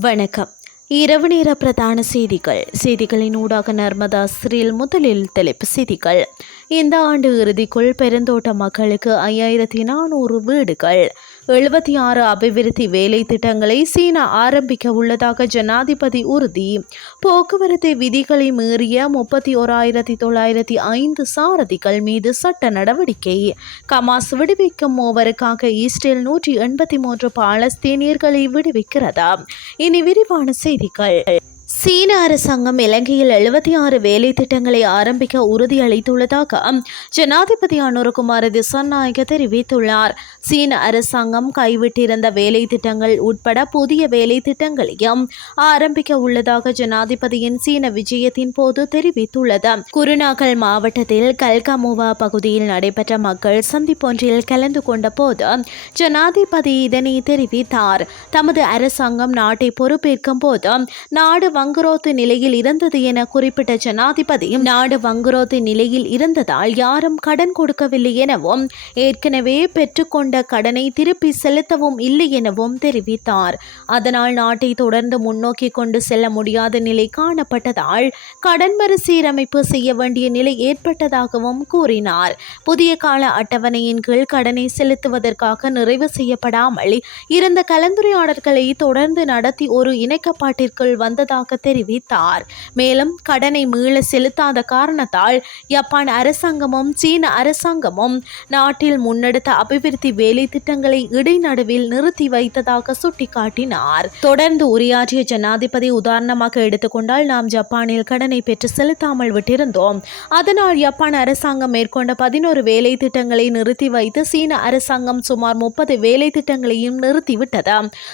வணக்கம். இரவு நேர பிரதான செய்திகள். செய்திகளின் ஊடாக நர்மதா ஸ்ரீல் முதலில் தலைப்பு செய்திகள். இந்த ஆண்டு இறுதிக்குள் பெருந்தோட்ட மக்களுக்கு ஐயாயிரத்தி நானூறு வீடுகள். எழுபத்தி ஆறு அபிவிருத்தி வேலை திட்டங்களை சீனா ஆரம்பிக்க உள்ளதாக ஜனாதிபதி உறுதி. போக்குவரத்து விதிகளை மீறிய முப்பத்தி ஓராயிரத்தி தொள்ளாயிரத்தி ஐந்து சாரதிகள் மீது சட்ட நடவடிக்கை. கமாஸ் விடுவிக்கும் மூவருக்காக ஈஸ்டில் நூற்றி எண்பத்தி மூன்று பாலஸ்தீனியர்களை விடுவிக்கிறதா. இனி விரிவான செய்திகள். சீன அரசாங்கம் இலங்கையில் எழுபத்தி ஆறு வேலை திட்டங்களை ஆரம்பிக்க உறுதியளித்துள்ளதாக ஜனாதிபதி அனுரகுமார் திசாநாயக தெரிவித்துள்ளார். சீன அரசாங்கம் கைவிட்டிருந்த வேலை திட்டங்கள் உட்பட புதிய வேலை திட்டங்களையும் ஆரம்பிக்க உள்ளதாக ஜனாதிபதியின் சீன விஜயத்தின் போது தெரிவித்துள்ளது. குருநாகல் மாவட்டத்தில் கல்கமுவா பகுதியில் நடைபெற்ற மக்கள் சந்திப்பொன்றில் கலந்து கொண்ட போது ஜனாதிபதி இதனை தெரிவித்தார். தமது அரசாங்கம் நாட்டை பொறுப்பேற்கும் போது நாடு வங்குரோத்து நிலையில் இருந்தது என குறிப்பிட்ட ஜனாதிபதி நாடு வங்குரோத்து நிலையில் இருந்ததால் யாரும் கடன் கொடுக்கவில்லை எனவும் ஏற்கனவே பெற்றுக்கொண்ட கடனை திருப்பி செலுத்தவும் இல்லை எனவும் தெரிவித்தார். அதனால் நாட்டை தொடர்ந்து முன்னோக்கி கொண்டு செல்ல முடியாத நிலை காணப்பட்டதால் கடன் மறுசீரமைப்பு செய்ய வேண்டிய நிலை ஏற்பட்டதாகவும் கூறினார். புதிய கால அட்டவணையின் கீழ் கடனை செலுத்துவதற்காக நிறைவு செய்யப்படாமல் இருந்த கலந்துரையாடல்களை தொடர்ந்து நடத்தி ஒரு இணக்கப்பாட்டிற்குள் வந்ததாக தெரிவித்தார். மேலும் கடனை மீள செலுத்தாத காரணத்தால் ஜப்பான் அரசாங்கமும் சீன அரசாங்கமும் நாட்டில் முன்னெடுத்த அபிவிருத்தி வேலை திட்டங்களை இடைநடுவில் நிறுத்தி வைத்ததாக சுட்டிக்காட்டினார். தொடர்ந்து உரையாற்றிய ஜனாதிபதி உதாரணமாக எடுத்துக்கொண்டால் நாம் ஜப்பானில் கடனை பெற்று செலுத்தாமல் விட்டிருந்தோம். அதனால் ஜப்பான் அரசாங்கம் மேற்கொண்ட பதினோரு வேலை திட்டங்களை நிறுத்தி வைத்து சீன அரசாங்கம் சுமார் முப்பது வேலை திட்டங்களையும் நிறுத்திவிட்டது.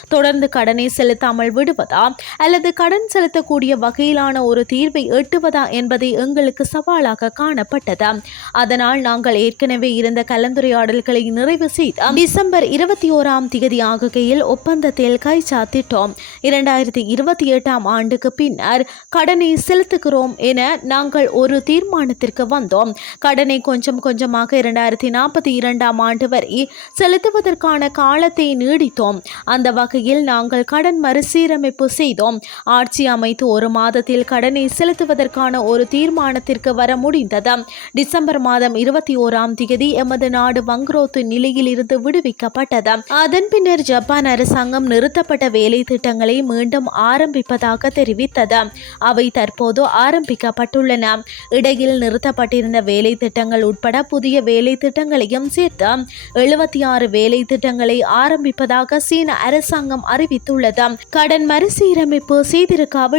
தொடர்ந்து கடனை செலுத்தாமல் விடுவதா அல்லது கடன் செலுத்த நடத்தக்கூடிய வகையிலான ஒரு தீர்வை எட்டுவதா என்பதை எங்களுக்கு சவாலாக காணப்பட்டது. அதனால் நாங்கள் ஏற்கனவே இருந்த கலந்துரையாடல்களை நிறைவு செய்து டிசம்பர் இருபத்தி ஓராம் தேதி ஆகுகையில் ஒப்பந்தத்தில் கைச்சாத்திட்டோம் இரண்டாயிரத்தி இருபத்தி எட்டாம் ஆண்டுக்கு பின்னர் கடனை செலுத்துகிறோம் என நாங்கள் ஒரு தீர்மானத்திற்கு வந்தோம். கடனை கொஞ்சம் கொஞ்சமாக இரண்டாயிரத்தி நாற்பத்தி இரண்டாம் ஆண்டு வரை செலுத்துவதற்கான காலத்தை நீடித்தோம். அந்த வகையில் நாங்கள் கடன் மறுசீரமைப்பு செய்தோம். ஆட்சி அமைத்து ஒரு மாதத்தில் கடனை செலுத்துவதற்கான ஒரு தீர்மானத்திற்கு வர முடிந்தது. டிசம்பர் மாதம் இருபத்தி ஓராம் தேதி எமது நாடு வங்குரோத்து நிலையில் இருந்து விடுவிக்கப்பட்டது. அதன் பின்னர் ஜப்பான் அரசாங்கம் நிறுத்தப்பட்ட வேலை திட்டங்களை மீண்டும் ஆரம்பிப்பதாக தெரிவித்தது. அவை தற்போது ஆரம்பிக்கப்பட்டுள்ளன. இடையில் நிறுத்தப்பட்டிருந்த வேலை திட்டங்கள் உட்பட புதிய வேலை திட்டங்களையும் சேர்த்து எழுபத்தி ஆறு வேலை திட்டங்களை ஆரம்பிப்பதாக சீன அரசாங்கம் அறிவித்துள்ளது. கடன் மறுசீரமைப்பு செய்திருக்காவிட்டால்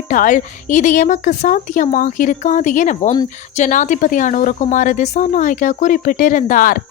இது எமக்கு சாத்தியமாக இருக்காது எனவும் ஜனாதிபதி அனுரகுமார திசாநாயக குறிப்பிட்டிருந்தார்.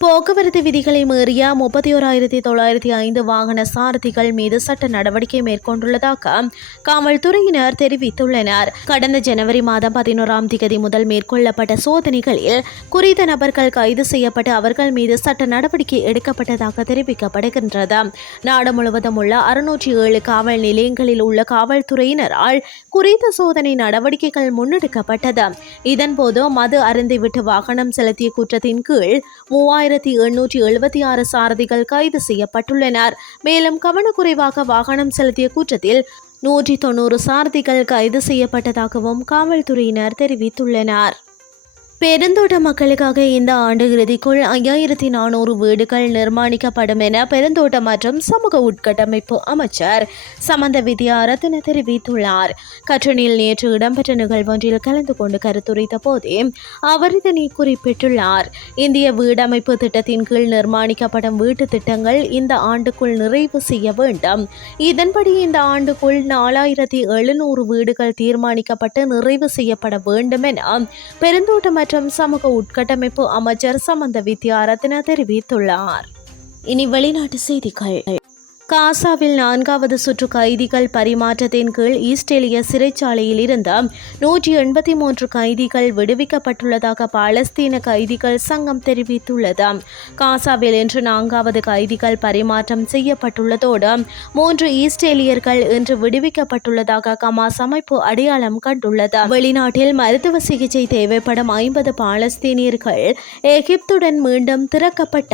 போக்குவரத்து விதிகளை மீறிய முப்பத்தி ஓராயிரத்தி தொள்ளாயிரத்தி ஐந்து வாகன சாரதிகள் மீது சட்ட நடவடிக்கை மேற்கொண்டுள்ளதாக காவல்துறையினர் தெரிவித்துள்ளனர். கடந்த ஜனவரி மாதம் பதினோராம் திகதி முதல் மேற்கொள்ளப்பட்ட சோதனைகளில் குறித்த நபர்கள் கைது செய்யப்பட்டு அவர்கள் மீது சட்ட நடவடிக்கை எடுக்கப்பட்டதாக தெரிவிக்கப்படுகின்றது. நாடு முழுவதும் உள்ள அறுநூற்றி ஏழு காவல் நிலையங்களில் உள்ள காவல்துறையினரால் குறித்த சோதனை நடவடிக்கைகள் முன்னெடுக்கப்பட்டது. இதன்போது மது அருந்திவிட்டு வாகனம் செலுத்திய குற்றத்தின் கீழ் மூவாயிரம் ஆயிரத்தி எண்ணூற்றி எழுபத்தி ஆறு சாரதிகள் கைது செய்யப்பட்டுள்ளனர். மேலும் கவனக்குறைவாக வாகனம் செலுத்திய குற்றத்தில் நூற்றி தொண்ணூறு சாரதிகள் கைது செய்யப்பட்டதாகவும் காவல்துறையினர் தெரிவித்துள்ளனர். பெருந்தோட்ட மக்களுக்காக இந்த ஆண்டு இறுதிக்குள் ஐயாயிரத்தி நானூறு வீடுகள் நிர்மாணிக்கப்படும் என பெருந்தோட்ட மற்றும் சமூக உட்கட்டமைப்பு அமைச்சர் சமந்த வித்யாரத்ன தெரிவித்துள்ளார். கற்றணியில் நேற்று இடம்பெற்ற நிகழ்வொன்றில் கலந்து கொண்டு கருத்துரைத்த போதே அவர் இதனை குறிப்பிட்டுள்ளார். இந்திய வீடமைப்பு திட்டத்தின் கீழ் நிர்மாணிக்கப்படும் வீட்டு திட்டங்கள் இந்த ஆண்டுக்குள் நிறைவு செய்ய வேண்டும். இதன்படி இந்த ஆண்டுக்குள் நாலாயிரத்தி எழுநூறு வீடுகள் தீர்மானிக்கப்பட்டு நிறைவு செய்யப்பட வேண்டும் என பெருந்தோட்ட மற்றும் சமூக உட்கட்டமைப்பு அமைச்சர் சமந்த வித்யாரத்ன தெரிவித்துள்ளார். இனி வெளிநாட்டு செய்திகள். காசாவில் நான்காவது சுற்று கைதிகள் பரிமாற்றத்தின் கீழ் ஈஸ்டேலிய சிறைச்சாலையில் இருந்த நூற்றி எண்பத்தி மூன்று கைதிகள் விடுவிக்கப்பட்டுள்ளதாக பாலஸ்தீன கைதிகள் சங்கம் தெரிவித்துள்ளது. காசாவில் இன்று நான்காவது கைதிகள் பரிமாற்றம் செய்யப்பட்டுள்ளதோடு மூன்று ஈஸ்டேலியர்கள் இன்று விடுவிக்கப்பட்டுள்ளதாக கமாஸ் அமைப்பு அடையாளம் கண்டுள்ளது. வெளிநாட்டில் மருத்துவ சிகிச்சை தேவைப்படும் ஐம்பது பாலஸ்தீனியர்கள் எகிப்துடன் மீண்டும் திறக்கப்பட்ட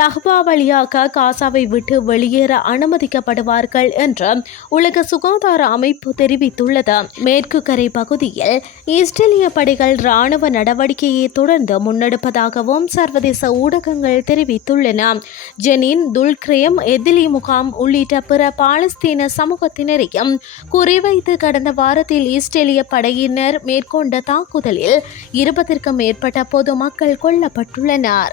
ரஹ்பா வழியாக காசாவை விட்டு வெளியேற அனுமதிக்கப்படுவார்கள் என்று உலக சுகாதார அமைப்பு தெரிவித்துள்ளது. மேற்கு கரை பகுதியில் இஸ்ரேலிய படைகள் ராணுவ நடவடிக்கையை தொடர்ந்து முன்னெடுப்பதாகவும் சர்வதேச ஊடகங்கள் தெரிவித்துள்ளன. ஜெனின் துல்கிரேம் எதிலி முகாம் உள்ளிட்ட பிற பாலஸ்தீன சமூகத்தினரையும் குறிவைத்து கடந்த வாரத்தில் இஸ்ரேலிய படையினர் மேற்கொண்ட தாக்குதலில் இருபதற்கும் மேற்பட்ட பொதுமக்கள் கொல்லப்பட்டுள்ளனர்.